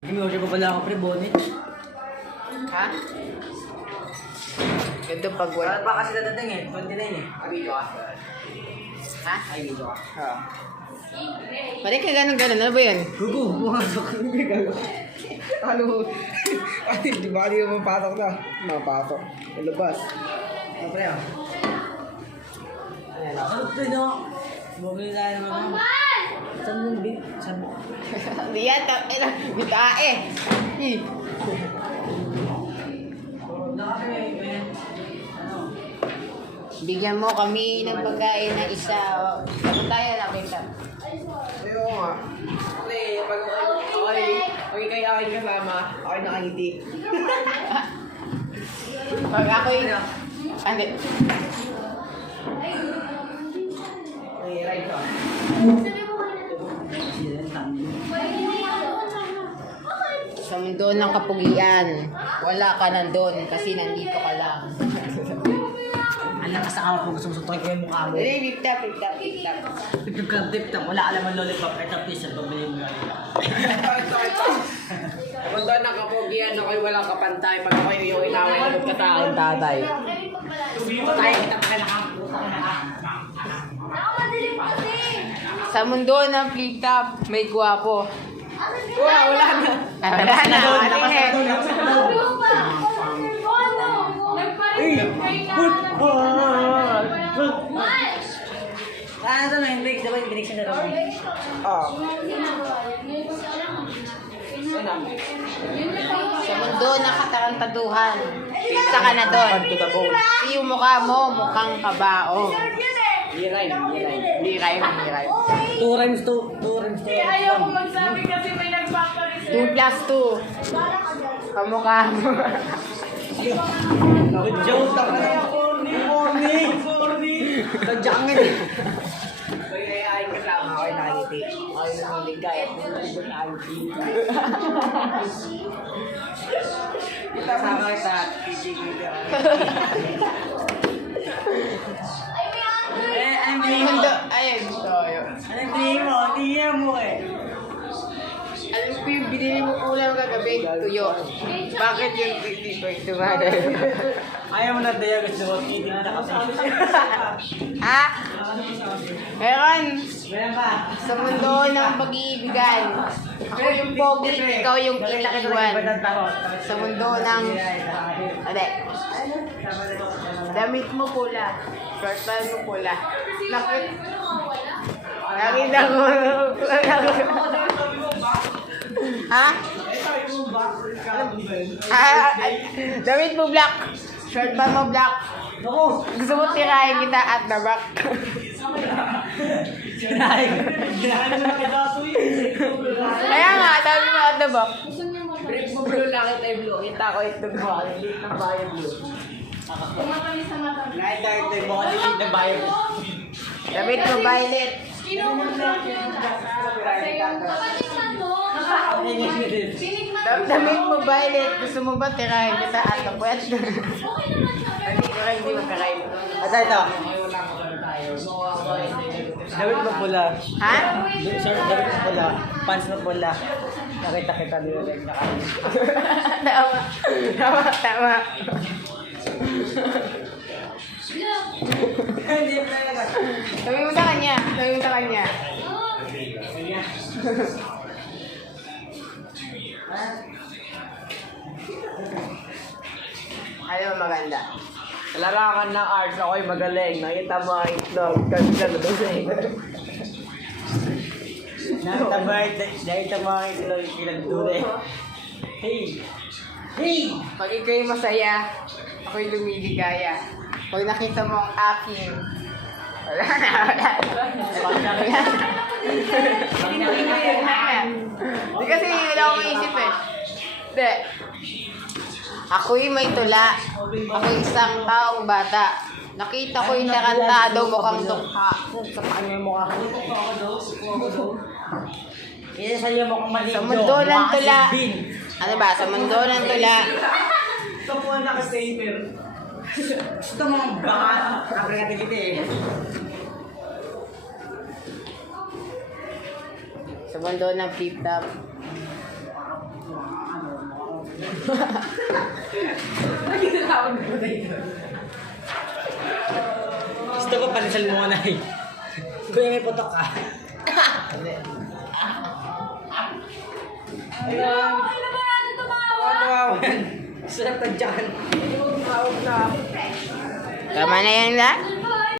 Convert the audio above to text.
Gimosyo pa pala ako pre, bonnet. Ha? Ganda pag wala. Saan pa kasi dadating eh? 29 eh. Video ka. Ha? Ay, video ka. Oo. Balik ka ganun. Ano ba yun? Gugu, pumasok. Hindi galo. Ano? Ay, di ba hindi mo mapasok na? Mapasok. Ilabas. Ano pre ah? Ayan. Ano pre no? Bumili tayo naman. Saan yung big? Saan mo? Di yan. Bitae. Bigyan mo kami ng pagkain na isa. Ano tayo nakita? Ayoko nga. Kasi pag okay kayo aking kasama, ako'y nakangiti. Pag ako'y... Ano? Ay, right ka. Sa mundo ng kapugian, wala ka nandun kasi nandito ka lang. Ang lakas sa kamot mo, gusto mo suntukin ko yung mukha mo. Lip tap. Tip-tap, wala ka naman lollipop. Ito, please, pabili mo yan. Ito. Mundo ng kapugian, ako'y walang kapantay. Pag ako'y yung inaway, lagot ka sa akin, tatay. Tayo, kita pa kayo Sa mundo ng flip top, may gwapo. Wala na. Wala na. Ah, ito na yung break. Diba yung break sa dalawa? Sa mundo ng katarantaduhan, isa ka na doon. Yung mukha mo, mukhang kabao. Hindi rhyme. 2 times 2. Ayaw ko magsabi kasi may nagpapareserve. 2 plus 2. Kamukha mo. Joke ka na ako. Corny. Tadyang nga eh. Ako'y aking kasama, ako'y nakangiti. Ako'y namiligay at nalibot na aking Kasama kita. I'm Mundo, ayun. Tayo. Ano yung mo? Tiya mo eh. Alam ko yung binili mo ulam kagabi, tuyo. Bakit yung hindi ko tumagay? Ayaw mo na tayo gusto mo. Hindi na nakasabi siya. Ha? Meron. Meron ba? Sa mundo ng pag-iibigan. Ako yung pogi, ikaw yung kita-iwan. Sa mundo ng... Ade. Damit mo pula. Short pants mo pula. Nakita ko. Ha? Damit mo black. Short pants mo black. Gusto mo tirahin kita at the back. Ginahan mo na kita ito eh. Kaya nga, sabi mo at the back. Break mo blue, langit ay blue. Kita ko itong mga liit ng bayan blue. Kahit ito yung mga lilit na bayo. Damit mo violet. Damit mo violet. Gusto mo ba tirahin kita at the back? Hindi magkakain. Ito. Damit mo pula. Ha? Damit mo pula. Pants mo pula. Nakita kita dito rin nakain. Tama. Hindi mo talaga. Sabi mo sa kanya. Ano mo maganda? Sa larangan ng arts, ako'y magaling. Nakita mo ang itlog. Ganda na doon sa itlog. Nakita mo ang itlog yung pinagdure. Hey! Pag ikaw'y masaya, ako'y lumiligaya. Pag nakita mo ang aking... Wala na. Hindi kasi wala akong isip eh. Hindi. Ako'y may tula. Ako'y isang taong bata. Nakita ko yung tarantado mukhang tukha. Sa kanya yung mukha ko. Kaya sa'yo mo kung maligo. Sa mundo ng tula. Ano ba? Sa mundo ng tula. Ito po ang naka-staper. Gusto mo baka creativity eh. Sa mundo ng flip-top. Nagkitawag ko na ito. Gusto ko palisal mo na eh. Kuya, may putok ka. Ayan. Ano ba natin tumawa? Wow. Sarap na dyan. Tumawag na. Tama na yan, la?